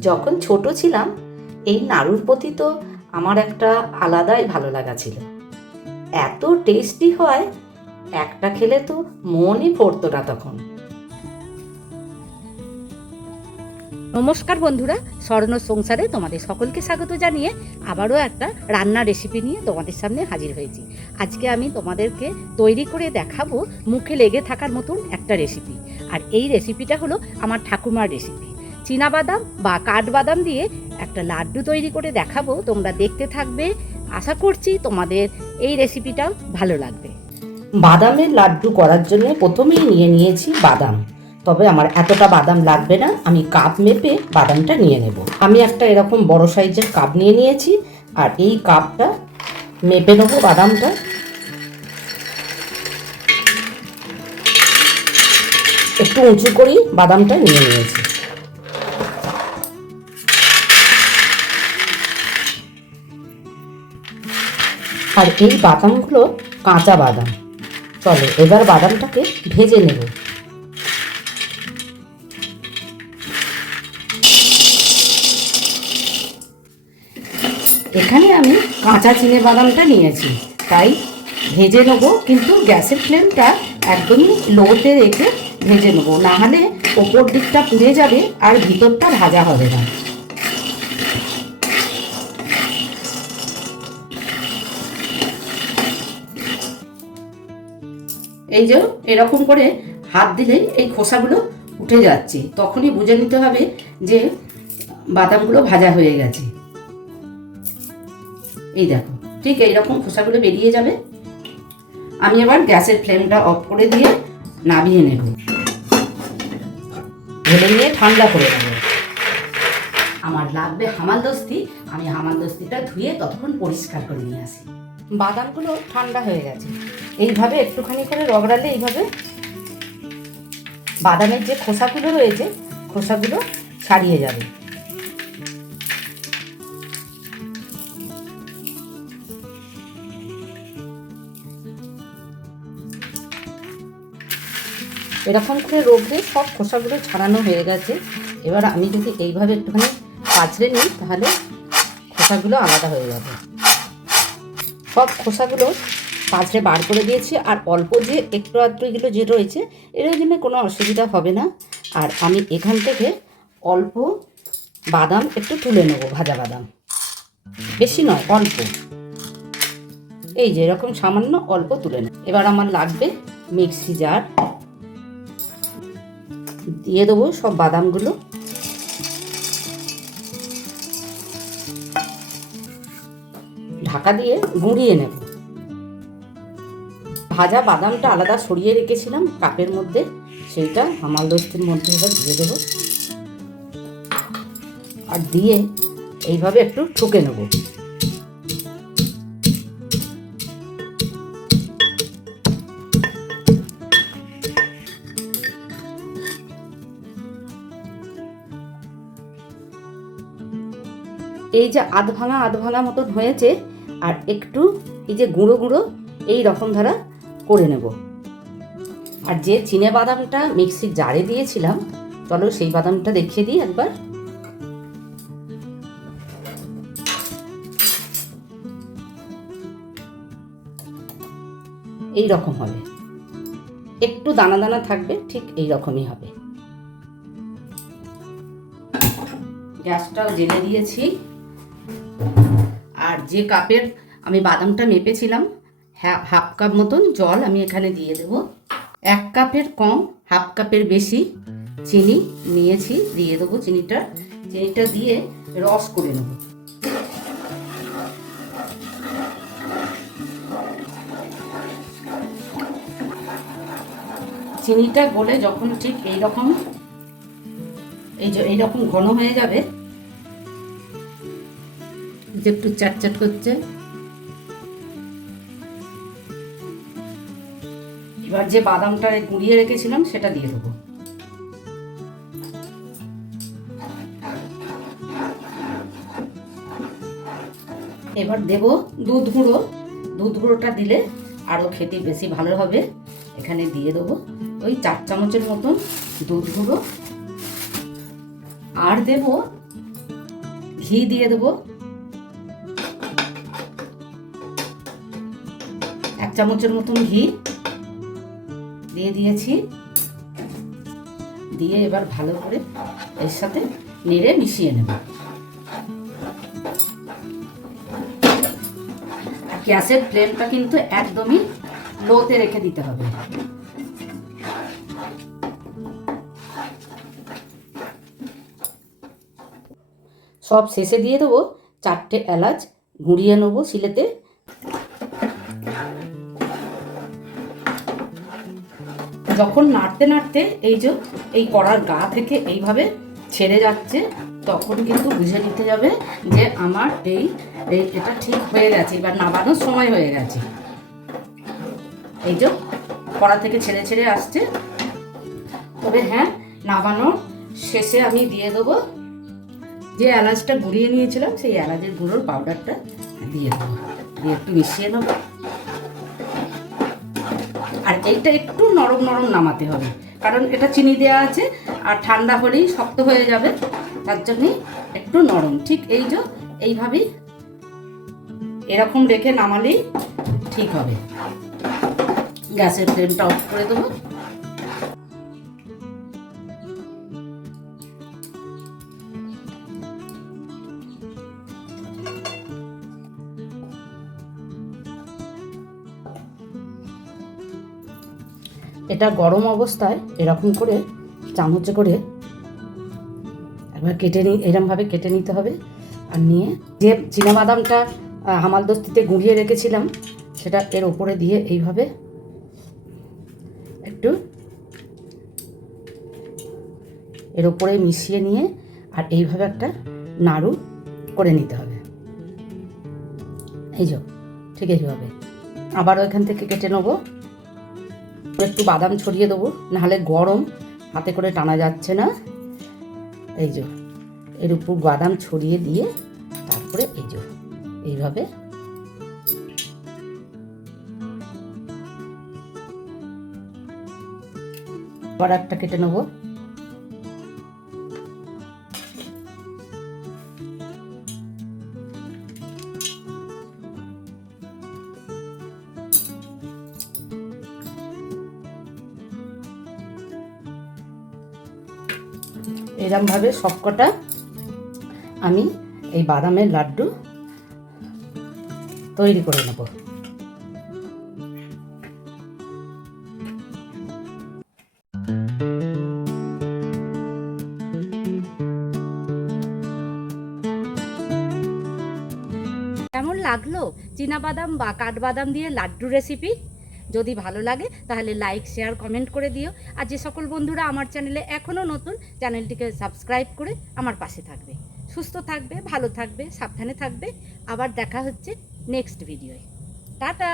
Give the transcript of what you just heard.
যখন ছোট ছিলাম, এই নাড়ুর প্রতি তো আমার একটা আলাদাই ভালো লাগা ছিল। এত টেস্টি হয়, একটা খেলে তো মনই পড়তো না তখন। নমস্কার বন্ধুরা, স্বর্ণ সংসারে তোমাদের সকলকে স্বাগত জানিয়ে আবারও একটা রান্নার রেসিপি নিয়ে তোমাদের সামনে হাজির হয়েছি। আজকে আমি তোমাদেরকে তৈরি করে দেখাবো মুখে লেগে থাকার মতন একটা রেসিপি আর এই রেসিপিটা হলো আমার ঠাকুমার রেসিপি বাদাম বা কাঠবাদাম দিয়ে একটা লাড্ডু তৈরি করে দেখাবো, তোমরা দেখতে থাকবে। আশা করছি তোমাদের এই রেসিপিটাও ভালো লাগবে। বাদামের লাড্ডু করার জন্য প্রথমেই নিয়ে নিয়েছি বাদাম। তবে আমার এতটা বাদাম লাগবে না, আমি কাপ মেপে বাদামটা নিয়ে নেব। আমি একটা এরকম বড় সাইজের কাপ নিয়ে নিয়েছি, আর এই কাপটা মেপে নেব বাদামটা। একটু উঁচু করেই বাদামটা নিয়ে নিয়েছি। আর এই বাদামগুলো কাঁচা বাদাম। চলো, এবার বাদামটাকে ভেজে নেব। এখানে আমি কাঁচা চিনে বাদামটা নিয়েছি। তাই ভেজে নেব, কিন্তু গ্যাসের ফ্লেমটা একদমই লোতে রেখে ভেজে নেব। নাহলে ওপর দিকটা পুড়ে যাবে আর ভিতরটা ভাজা হবে না। এই যে এরকম করে হাত দিলেই এই খোসাগুলো উঠে যাচ্ছে। তখনই বুঝে নিতে হবে যে বাদামগুলো ভাজা হয়ে গেছে। এই দেখো, ঠিক এইরকম খোসাগুলো বেরিয়ে যাবে। আমি এবার গ্যাসের ফ্লেমটা অফ করে দিয়ে নামিয়ে নেব। ঢেলে নিয়ে ঠান্ডা করে নেব। আমার লাগবে হামালদস্তি। আমি হামালদস্তিটা ধুয়ে ততক্ষণ পরিষ্কার করে নিয়ে আসি। বাদামগুলো ঠান্ডা হয়ে গেছে। এইভাবে একটুখানি করে রগড়ালে এইভাবে বাদামের যে খোসাগুলো রয়েছে, খোসাগুলো ছাড়িয়ে যাবে। এরকম করে রোগলে সব খোসাগুলো ছাড়ানো হয়ে গেছে। এবার আমি যদি এইভাবে একটুখানি পাছড়ে নিই, তাহলে খোসাগুলো আলাদা হয়ে যাবে। সব খোসাগুলো পাঁচড়ে বার করে দিয়েছি আর অল্প যে একটু আধটু এগুলো যে রয়েছে এর জন্য কোনো অসুবিধা হবে না। আর আমি এখান থেকে অল্প বাদাম একটু তুলে নেব, ভাজা বাদাম। বেশি নয়, অল্প। এই যে এরকম সামান্য অল্প তুলে নেব। এবার আমার লাগবে মিক্সি জার। দিয়ে দেবো সব বাদামগুলো। ঢাকা দিয়ে গুঁড়িয়ে নেব। ভাজা বাদামটা আলাদা সরিয়ে রেখেছিলাম কাপের মধ্যে। সেইটা হামাল দস্তির মধ্যে এবার দিয়ে দেবো। আর দিয়ে এইভাবে একটু ঠুকে নেব। এই যে আধ ভাঙা আধ ভাঙা মতন হয়েছে, আর একটু এই যে গুঁড়ো গুঁড়ো, এই রকম ধারা করে নেব। আর যে চিনে বাদামটা মিক্সির জারে দিয়েছিলাম, চলো সেই বাদামটা দেখিয়ে দিই একবার। এই রকম হবে। একটু দানা দানা থাকবে, ঠিক এই রকমই হবে। গ্যাসটাও জেলে দিয়েছি। আর যে কাপের আমি বাদামটা মেপেছিলাম হাফ কাপ মতন জল আমি এখানে দিয়ে দেব। এক কাপের কম, হাফ কাপের বেশি চিনি নিয়েছি, দিয়ে দেবো চিনিটা। চিনিটা দিয়ে রস করে নেব। চিনিটা গলে যখন ঠিক এইরকম, এই যে এইরকম ঘন হয়ে যাবে, যে একটু চ্যাটচ্যাট করছে এবার যে বাদামটা গুঁড়িয়ে রেখেছিলাম, সেটা দিয়ে দেবো। এবার দেব দুধ গুঁড়ো। দুধ গুঁড়োটা দিলে আরও খেতে বেশি ভালো হবে। এখানে দিয়ে দেবো ওই চার চামচের মতন দুধ গুঁড়ো। আর দেব ঘি দিয়ে দেবো। এক চামচের মতন ঘি। দিয়ে দিয়েছি। দিয়ে এবার ভালো করে এর সাথে নেড়ে মিশিয়ে নেব। গ্যাসের ফ্লেমটা কিন্তু একদমই লোতে রেখে দিতে হবে। সব শেষে দিয়ে দেবো চারটে এলাচ, গুঁড়িয়ে নেব শিলেতে। যখন নাড়তে নাড়তে এই যে এই কড়ার গা থেকে এইভাবে ছেড়ে যাচ্ছে, তখন কিন্তু বুঝে নিতে যাবে যে আমার এই এটা ঠিক হয়ে গেছে, এবার নামানোর সময় হয়ে গেছে। এই যে কড়া থেকে ছেড়ে ছেড়ে আসছে। তবে হ্যাঁ নামানোর শেষে আমি দিয়ে দেবো যে এলাচটা গুঁড়িয়ে নিয়েছিলাম, সেই এলাচের গুঁড়োর পাউডারটা দিয়ে দেবো, দিয়ে একটু মিশিয়ে নেব। আর এইটা একটু নরম নরম নামাতে হবে। কারণ এটা চিনি দেওয়া আছে, আর ঠান্ডা হলেই শক্ত হয়ে যাবে, তার জন্যে একটু নরম। ঠিক এই যে, এইভাবেই এরকম রেখে নামালেই ঠিক হবে। গ্যাসের ফ্লেমটা অফ করে দেবো। এটা গরম অবস্থায় এরকম করে চামচে করে একবার কেটে নি এরমভাবে কেটে নিতে হবে আর নিয়ে যে বাদামটা হামালদস্তিতে গুঁড়িয়ে রেখেছিলাম, সেটা এর ওপরে দিয়ে এইভাবে একটু এর ওপরে মিশিয়ে নিয়ে আর এইভাবে একটা নাড়ু করে নিতে হবে। এই যে, ঠিক এইভাবে। আবারও এখান থেকে কেটে নেব। একটু বাদাম ছড়িয়ে দেবো, নাহলে গরম, হাতে করে টানা যাচ্ছে না। এই যে, এর উপর বাদাম ছড়িয়ে দিয়ে তারপরে এই যে, এইভাবে। আবার একটা কেটে নেব। এরমভাবে সবকটা আমি এই বাদামের লাড্ডু তৈরি করে নেব। কেমন লাগল? বাদাম বা কাঠবাদাম দিয়ে লাড্ডু রেসিপি যদি ভালো লাগে, তাহলে লাইক শেয়ার কমেন্ট করে দিও। আর যে সকল বন্ধুরা আমার চ্যানেলে এখনও নতুন, চ্যানেলটিকে সাবস্ক্রাইব করে আমার পাশে থাকবে। সুস্থ থাকবে, ভালো থাকবে, সাবধানে থাকবে। আবার দেখা হচ্ছে নেক্সট ভিডিওয় টাটা!